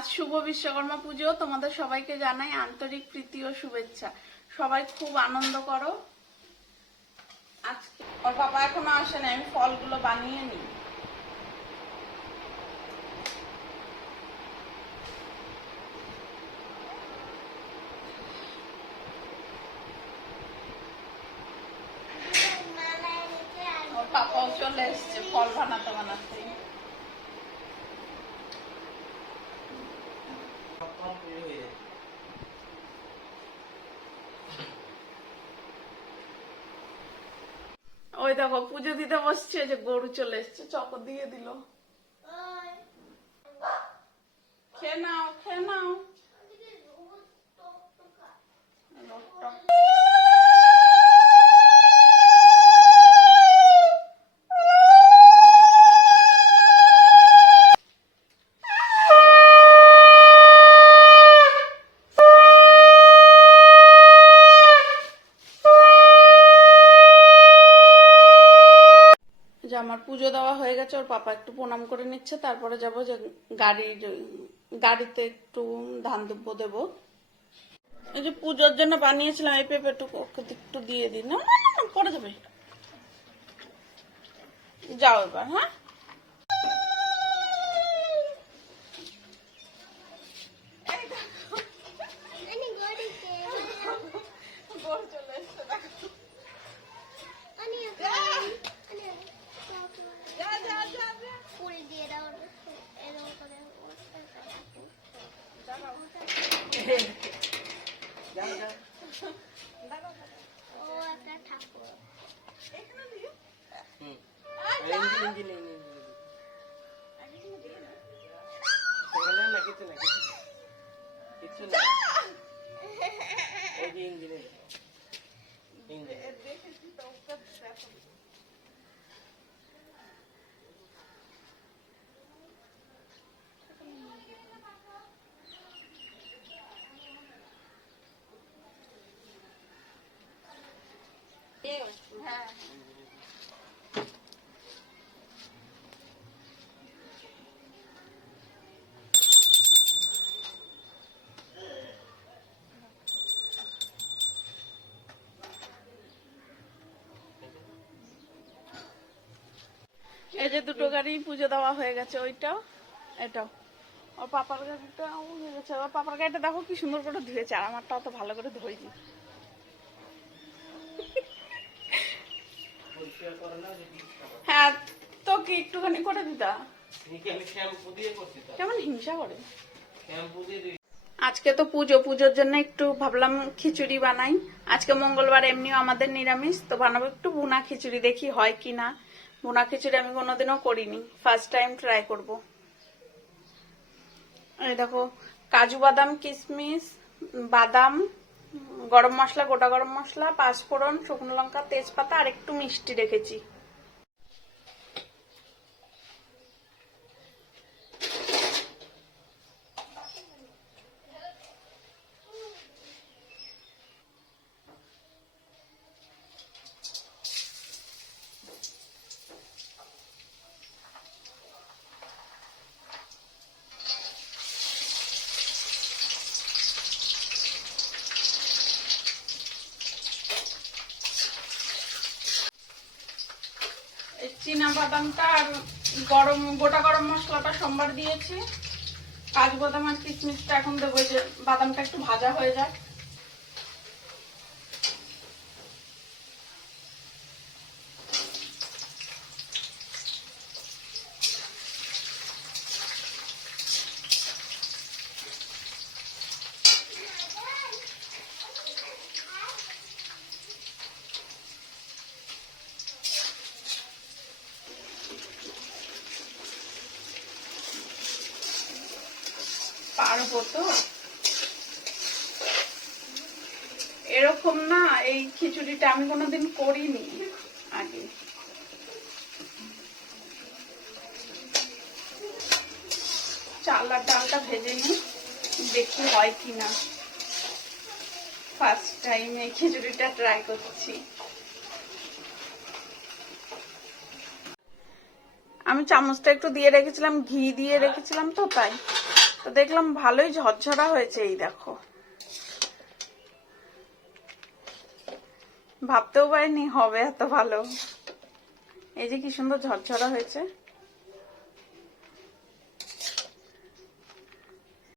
আজ শুভ বিশ্বকর্মা পুজো। তোমাদের সবাইকে জানাই আন্তরিক প্রীতি ও শুভেচ্ছা। সবাই খুব আনন্দ করো। আজকে ওর বাবা এখনও আসেনি আমি ফলগুলো বানিয়ে নিই। চলে এসছে, ফল বানাতে বানাতে। ওই দেখো পুজো দিতে বসছে যে গরু চলে এসছে চকর দিয়ে দিল। খেয়ে নাও খেয়ে নাও। আমার পুজো দেওয়া হয়ে গেছে, ওর পাপা একটু প্রণাম করে নিচ্ছে, তারপরে যাব যে গাড়ির, গাড়িতে একটু ধান দুব্য দেব। এই যে পুজোর জন্য বানিয়েছিলাম, এই পেঁপেটুকু একটু একটু দিয়ে দিন করে না যাবে। যাও এবার হ্যাঁ? এই যে দুটো গাড়ি পুজো দেওয়া হয়ে গেছে, ওইটাও, এটাও। ওর পাপার গাড়িটাও হয়ে গেছে। ওর পাপার গাড়িটা দেখো কি সুন্দর করে ধুয়েছে, আর আমারটা অত ভালো করে ধুইনি। হ্যাঁ তো কি একটুখানি করে দিতা কেমন হিংসা করে। আজকে তো পুজো, পুজোর জন্য একটু ভাবলাম খিচুড়ি বানাই। আজকে মঙ্গলবার, এমনিও আমাদের নিরামিষ, তো বানাবো একটু বুনা খিচুড়ি, দেখি হয় কি না। বুনা খিচুড়ি আমি কোনোদিনও করিনি ফার্স্ট টাইম ট্রাই করব। এই দেখো, কাজু বাদাম, কিশমিশ, বাদাম গরম মশলা গোটা গরম মশলা পাঁচফোড়ন শুকনো লঙ্কা তেজপাতা আর একটু মিষ্টি রেখেছি। চীনা বাদামটা আর গরম, গোটা গরম মশলাটা সোমবার দিয়েছি। কাজু বাদাম আর কিশমিশটা এখন দেবো যে বাদামটা একটু ভাজা হয়ে যায় পারব তো এরকম না, এই খিচুড়িটা আমি কোনোদিন করিনি আগে। ডালটা ভেজে দেখি হয় কিনা। ফার্স্ট টাইম এই খিচুড়িটা ট্রাই করছি। আমি চামচটা একটু দিয়ে রেখেছিলাম, ঘি দিয়ে রেখেছিলাম তো, তাই। তো দেখলাম ভালোই ঝরঝরা হয়েছে, এই দেখো। ভাবতেও পারিনি হবে এত ভালো। এই যে কি সুন্দর ঝরঝরা হয়েছে।